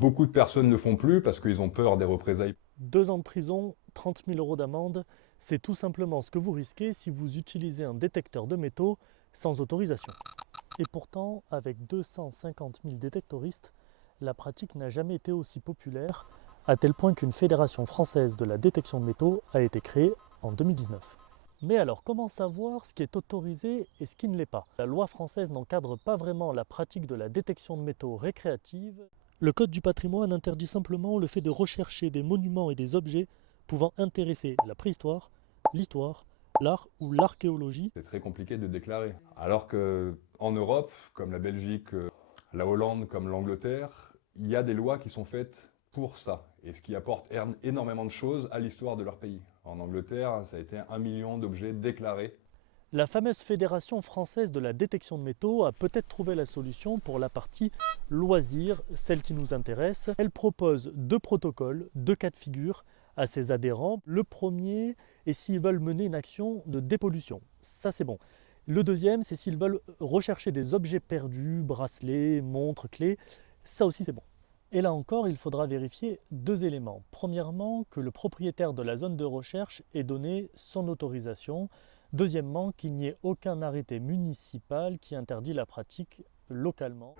Beaucoup de personnes ne le font plus parce qu'ils ont peur des représailles. 2 ans de prison, 30 000 euros d'amende, c'est tout simplement ce que vous risquez si vous utilisez un détecteur de métaux sans autorisation. Et pourtant, avec 250 000 détectoristes, la pratique n'a jamais été aussi populaire, à tel point qu'une fédération française de la détection de métaux a été créée en 2019. Mais alors, comment savoir ce qui est autorisé et ce qui ne l'est pas? La loi française n'encadre pas vraiment la pratique de la détection de métaux récréative. Le Code du patrimoine interdit simplement le fait de rechercher des monuments et des objets pouvant intéresser la préhistoire, l'histoire, l'art ou l'archéologie. C'est très compliqué de déclarer. Alors qu'en Europe, comme la Belgique, la Hollande, comme l'Angleterre, il y a des lois qui sont faites pour ça, et ce qui apporte énormément de choses à l'histoire de leur pays. En Angleterre, ça a été 1 million d'objets déclarés. La fameuse Fédération française de la détection de métaux a peut-être trouvé la solution pour la partie loisirs, celle qui nous intéresse. Elle propose 2 protocoles, 2 cas de figure à ses adhérents. Le premier est s'ils veulent mener une action de dépollution. Ça, c'est bon. Le deuxième, c'est s'ils veulent rechercher des objets perdus, bracelets, montres, clés. Ça aussi, c'est bon. Et là encore, il faudra vérifier 2 éléments. Premièrement, que le propriétaire de la zone de recherche ait donné son autorisation. Deuxièmement, qu'il n'y ait aucun arrêté municipal qui interdit la pratique localement.